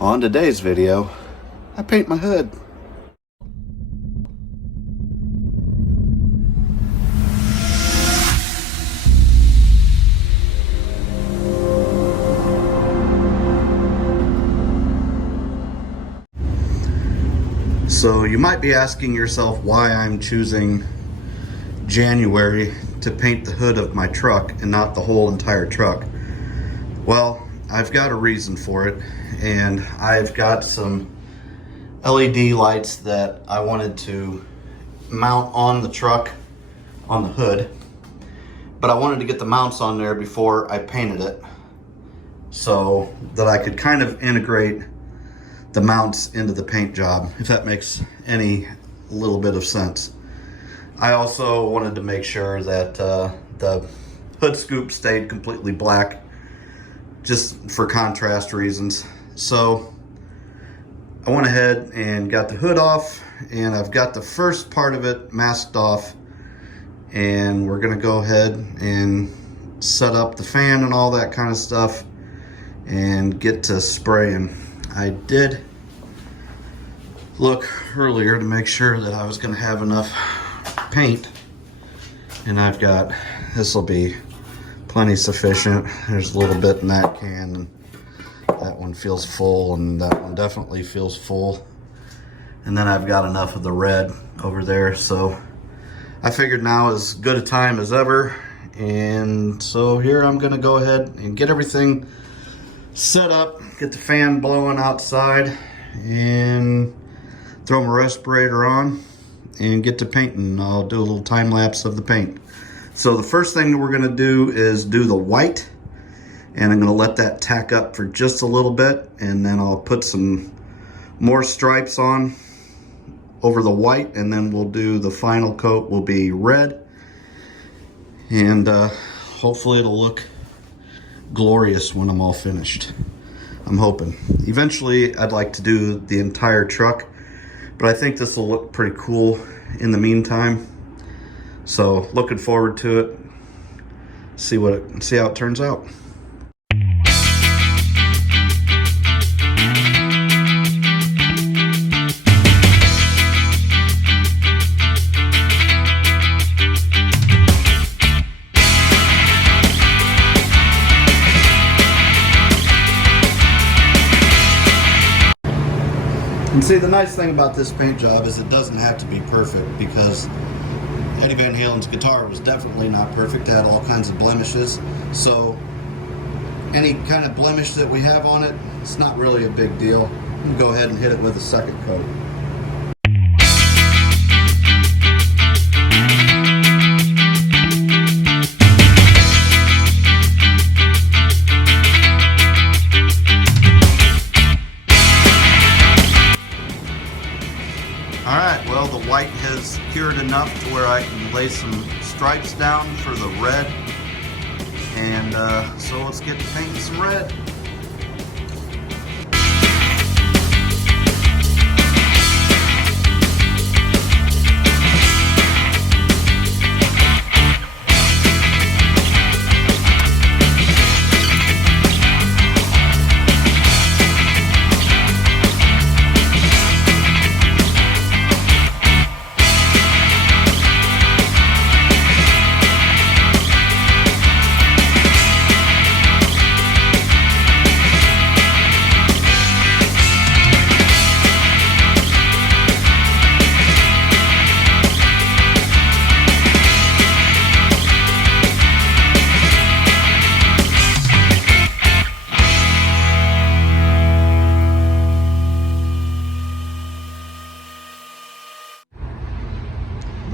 On today's video, I paint my hood. So you might be asking yourself why I'm choosing January to paint the hood of my truck and not the whole entire truck. Well, I've got a reason for it, and I've got some LED lights that I wanted to mount on the truck, on the hood, but I wanted to get the mounts on there before I painted it so that I could kind of integrate the mounts into the paint job, if that makes any little bit of sense. I also wanted to make sure that the hood scoop stayed completely black, just for contrast reasons. So I went ahead and got the hood off, and I've got the first part of it masked off, and we're gonna go ahead and set up the fan and all that kind of stuff and get to spraying. I did look earlier to make sure that I was gonna have enough paint, and I've got, this will be plenty sufficient. There's a little bit in that can, and that one feels full, and that one definitely feels full. And then I've got enough of the red over there, so I figured now is as good a time as ever. And so here I'm gonna go ahead and get everything set up, get the fan blowing outside, and throw my respirator on and get to painting. I'll do a little time lapse of the paint. So the first thing that we're gonna do is do the white, and I'm gonna let that tack up for just a little bit, and then I'll put some more stripes on over the white, and then we'll do the final coat will be red, and hopefully it'll look glorious when I'm all finished. I'm hoping. Eventually I'd like to do the entire truck, but I think this will look pretty cool in the meantime. So looking forward to it. See how it turns out. And see, the nice thing about this paint job is it doesn't have to be perfect, because Eddie Van Halen's guitar was definitely not perfect. It had all kinds of blemishes. So any kind of blemish that we have on it, it's not really a big deal. I'm gonna go ahead and hit it with a second coat. Alright, well, the white has cured enough to where I can lay some stripes down for the red. And so let's get to painting some red.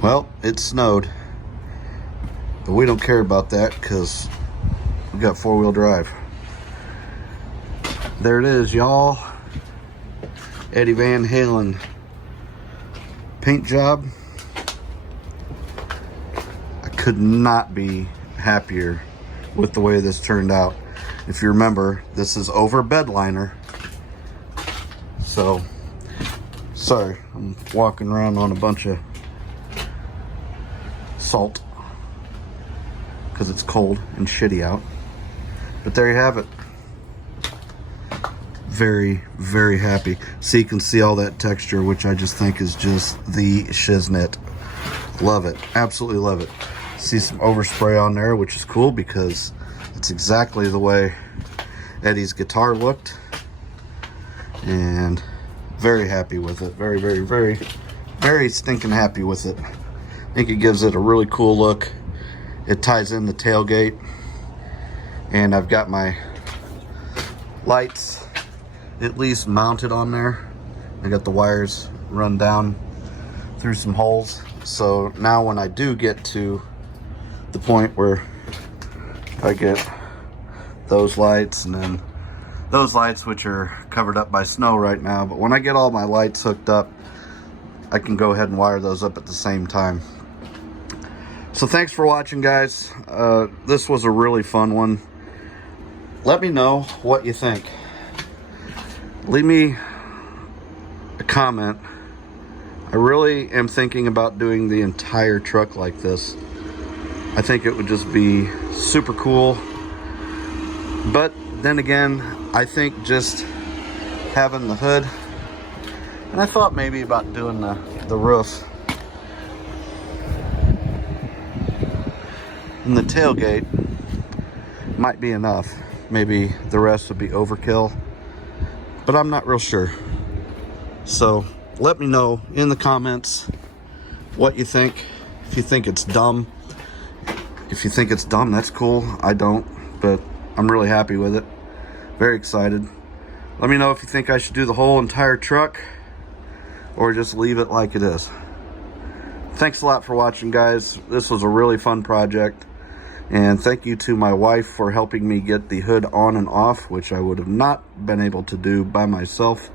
Well, it snowed, but we don't care about that because we got four-wheel drive. There it is, y'all. Eddie Van Halen paint job. I could not be happier with the way this turned out. If you remember, this is over bed liner. So, sorry, I'm walking around on a bunch of salt because it's cold and shitty out. But there you have it. very, very happy. So you can see all that texture, which I just think is just the shiznit. Love it, absolutely love it. See some overspray on there, which is cool because it's exactly the way Eddie's guitar looked. And very happy with it. Very, very, very, very stinking happy with it. I think it gives it a really cool look. It ties in the tailgate. And I've got my lights at least mounted on there. I got the wires run down through some holes. So now when I do get to the point where I get those lights and then those lights, which are covered up by snow right now, but when I get all my lights hooked up, I can go ahead and wire those up at the same time. So thanks for watching, guys. This was a really fun one. Let me know what you think. Leave me a comment. I really am thinking about doing the entire truck like this. I think it would just be super cool. But then again, I think just having the hood, and I thought maybe about doing the roof and the tailgate might be enough. Maybe the rest would be overkill, but I'm not real sure. So let me know in the comments what you think. If you think it's dumb, that's cool. I don't, but I'm really happy with it. Very excited. Let me know if you think I should do the whole entire truck or just leave it like it is. Thanks a lot for watching, guys. This was a really fun project. And thank you to my wife for helping me get the hood on and off, which I would have not been able to do by myself.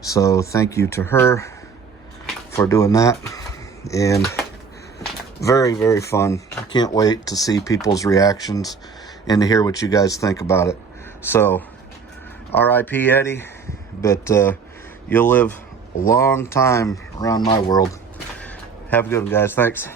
So thank you to her for doing that. And very, very fun. I can't wait to see people's reactions and to hear what you guys think about it. So, R.I.P. Eddie, but you'll live a long time around my world. Have a good one, guys. Thanks.